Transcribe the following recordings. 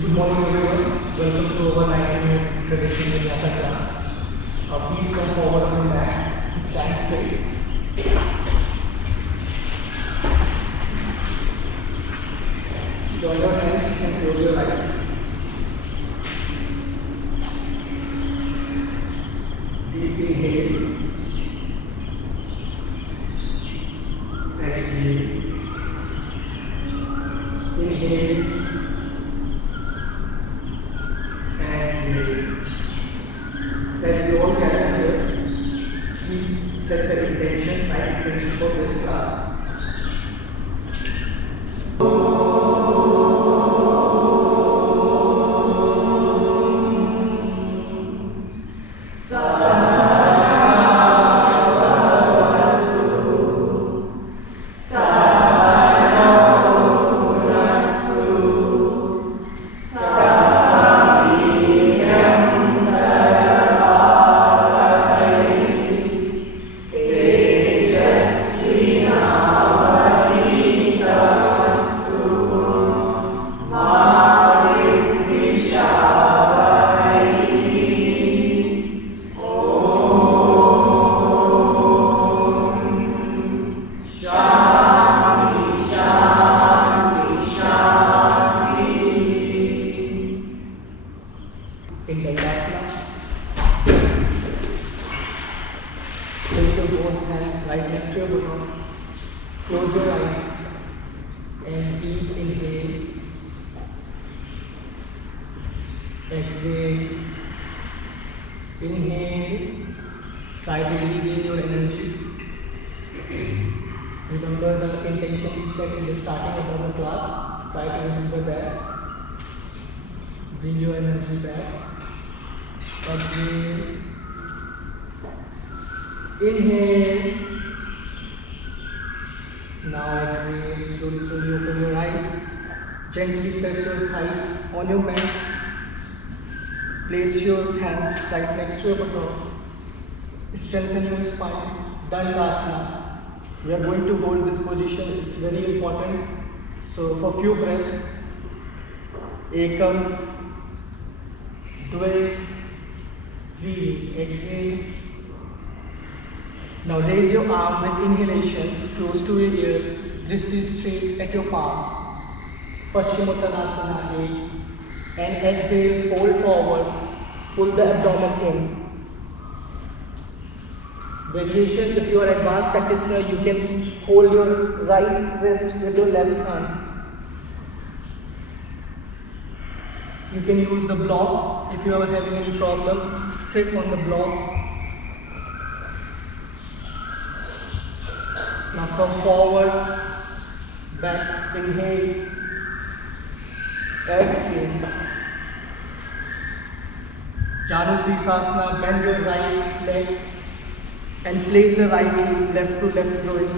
Good morning everyone. Welcome to our 90-minute introduction Vinyasa class. Please come forward on your mat and stand straight. Join your hands and close your eyes. Deep inhale. Exhale. Inhale. Exhale. As you all gather here, please set the intention, right intention for this class. Place your both hands right next to your buttock. Close your eyes and deep inhale. Exhale. Inhale. Try to regain your energy. Remember the intention we set in the starting of our class. Try to remember that. Bring your energy back. Exhale. Inhale. Now exhale. Slowly open your eyes. Gently press your thighs on your mat. Place your hands right next to your buttock. Strengthen your spine. Dandasana. We are going to hold this position. It's very important. So for few breaths. Ekam. Dve. Three. Exhale. Now raise your arm with inhalation close to your ear, drishti straight at your palm. Paschimottanasana 8. And exhale, fold forward, pull the abdomen in. Variation, if you are advanced practitioner, you can hold your right wrist with your left hand. You can use the block if you are having any problem. Sit on the block. Now come forward, back, inhale, exhale. Janusisasana, bend your right leg and place the right knee left to left joint.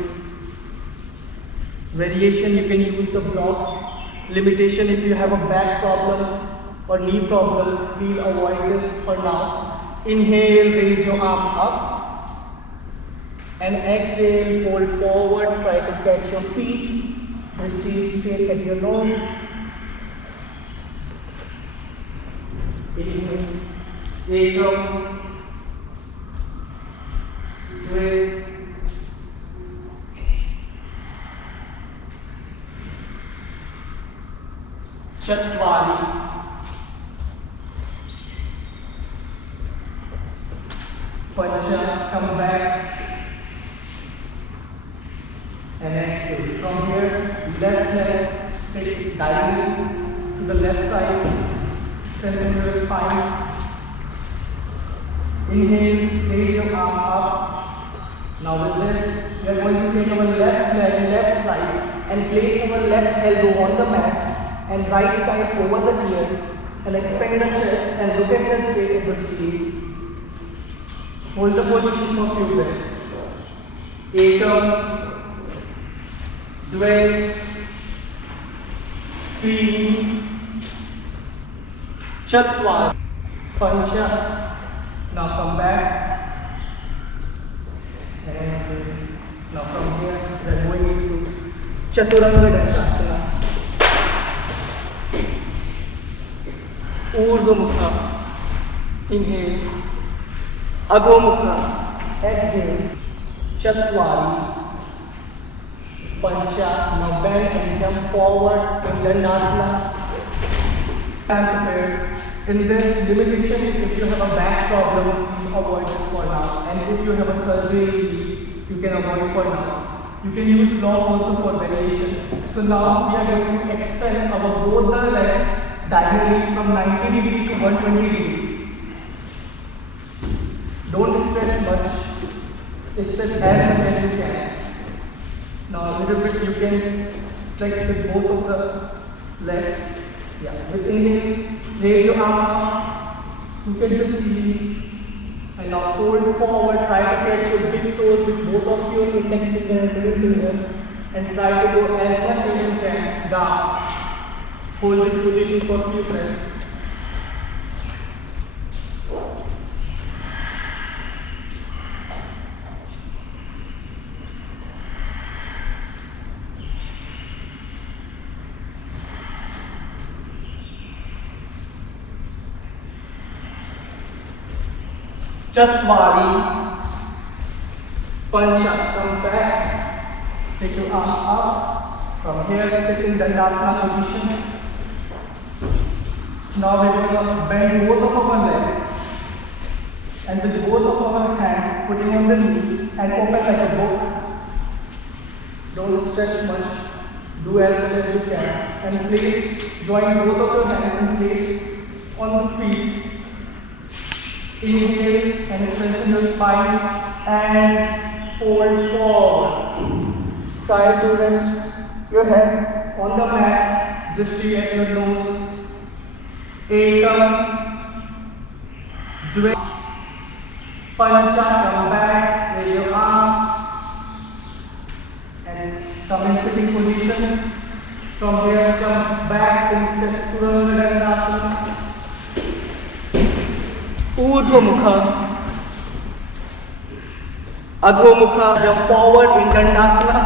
Variation, you can use the blocks. Limitation, if you have a back problem or knee problem, please avoid this for now. Inhale, raise your arm up. And exhale, fold forward, try to catch your feet. Drishti straight at your nose. Inhale. Ekam. Dve. Chatvari. Pancha, come back. And exhale. From here, left leg, take it diagonally to the left side. Strengthen your spine. Inhale, raise your arm up. Now with this, we are going to take our left leg, left side, and place our left elbow on the mat, and right side over the ear, and expand the chest and look at the straight at the seat. Hold the position for few breaths. Ekam. Dve. Three. Chatvari. Pancha. Now come back. And exhale. Now from here, we are going into Chaturanga Dandasana. Urdhva Mukha. Inhale. Adho Mukha. Exhale. Chatwari. Pancha. Now bend and jump forward in Dandasana. Stand prepared. In this limitation, if you have a back problem, please avoid this for now. And if you have a surgery, you can avoid for now. You can use block also for variation. So now we are going to extend our both the legs diagonally from 90 degree to 120 degree. Don't stretch much. Stretch as much as you can. Now a little bit you can flex with both of the legs. Yeah. With inhale, raise your arm up, look at the ceiling, and now fold forward. Try to catch your big toes with both of your index finger and middle finger, and try to go as much as you can down. Hold this position for a few breaths. Chatwari. Pancha. Come back. Take your arms up. From here, sit in Dandasana position. Now we're going to bend both of our legs. And with both of our hands, putting on the knee and open like a book. Don't stretch much. Do as much as you can. And place, join both of your hands and place on the feet. Inhale and strengthen your spine and fold forward. Try to rest your head on the mat, just at your nose. Ekam, Dve, Pancha, come back, raise your arm and come in sitting position. From here, jump back in Vlogermunda. Urdhva Mukha. Adho Mukha. Jump forward in Dandasana.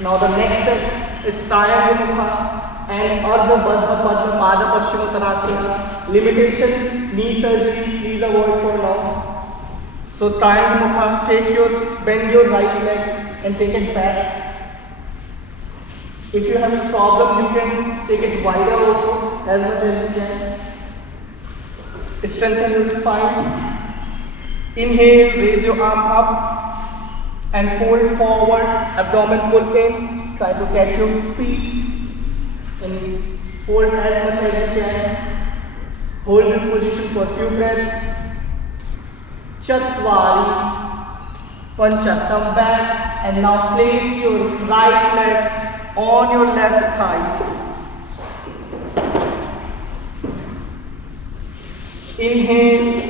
Now the next set is Triangle Mukha and Ardha Baddha Padma Pada Paschimottanasana. Limitation, knee surgery, please avoid for now. So Triangle Mukha, bend your right leg and take it back. If you have a problem, you can take it wider also, as much as you can. Strengthen your spine. Inhale, raise your arm up and fold forward, abdomen pull in. Try to catch your feet and hold as much as you can. Hold this position for a few breaths. Chatwari. Pancha, come back and now place your right leg on your left thigh. Inhale,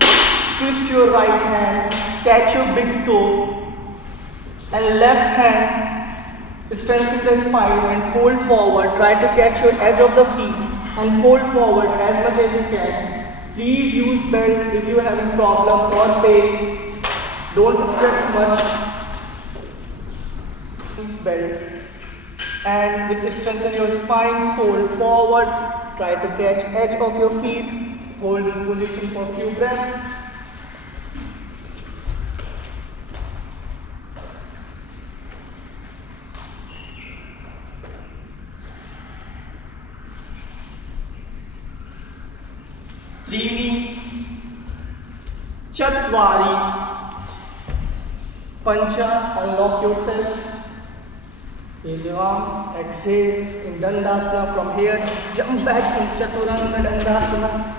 twist your right hand, catch your big toe, and left hand, strengthen the spine and fold forward. Try to catch your edge of the feet and fold forward as much as you can. Please use belt if you have a problem or pain. Don't stretch much. Use belt. And with strengthen your spine, fold forward. Try to catch edge of your feet. Hold this position for a few breaths. Trini, Chatwari, Pancha, unlock yourself. Raise your arm, exhale in Dandasana. From here, jump back in Chaturanga Dandasana.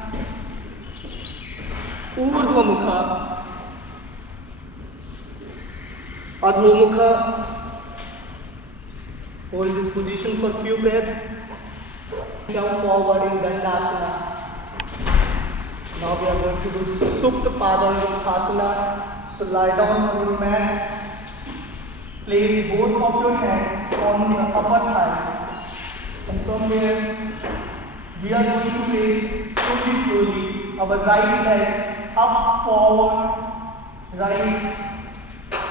Urdhva Mukha, Adho Mukha. Hold this position for a few breaths. Jump forward in Dandasana. Now we are going to do Supta Padangusthasana. So lie down on your mat. Place both of your hands on the upper thigh. And from here, we are going to place slowly our right leg up, forward, rise,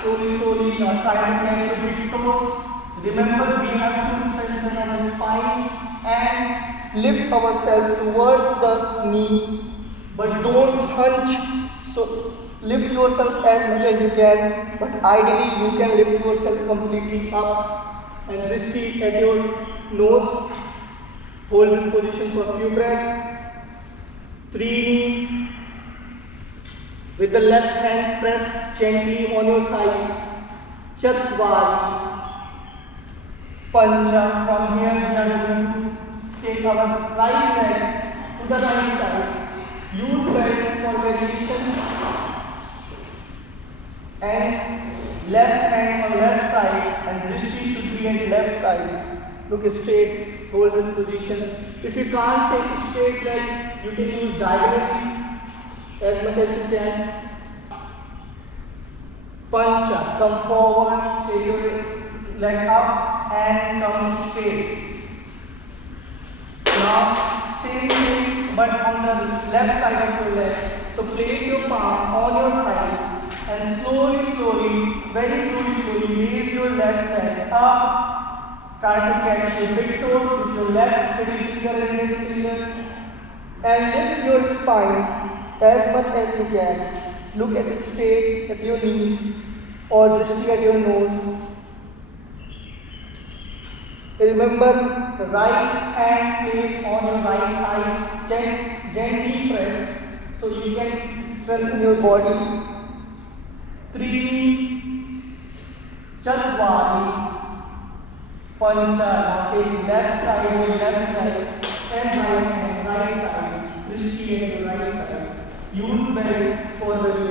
slowly, now try to catch your big toes. Remember, we have to strengthen our spine and lift ourselves towards the knee, but don't hunch. So lift yourself as much as you can, but ideally you can lift yourself completely up and drishti at your nose. Hold this position for a few breaths. 3. With the left hand, press gently on your thighs. Chatwari. Pancha. From here we are going to take our right leg to the right side. Use belt for variation. And left hand on left side, and drishti should be at left side. Look straight, hold this position. If you can't take it straight leg, you can use diagonally as much as you can. Pancha, come forward, take your leg up and come straight. Now, same thing but on the left side of your leg. So place your palm on your thighs and slowly, very slowly raise your left leg up. Try to catch your big toes with your left middle finger and index finger. And lift your spine as much as you can. Look at it straight at your knees or drishti at your nose. Remember, the right hand place on your right thighs, gently press so you can strengthen your body. 3, Chatwari, Pancha. Now take left side, left leg, and right hand, right side, drishti at your right side. Use belt for the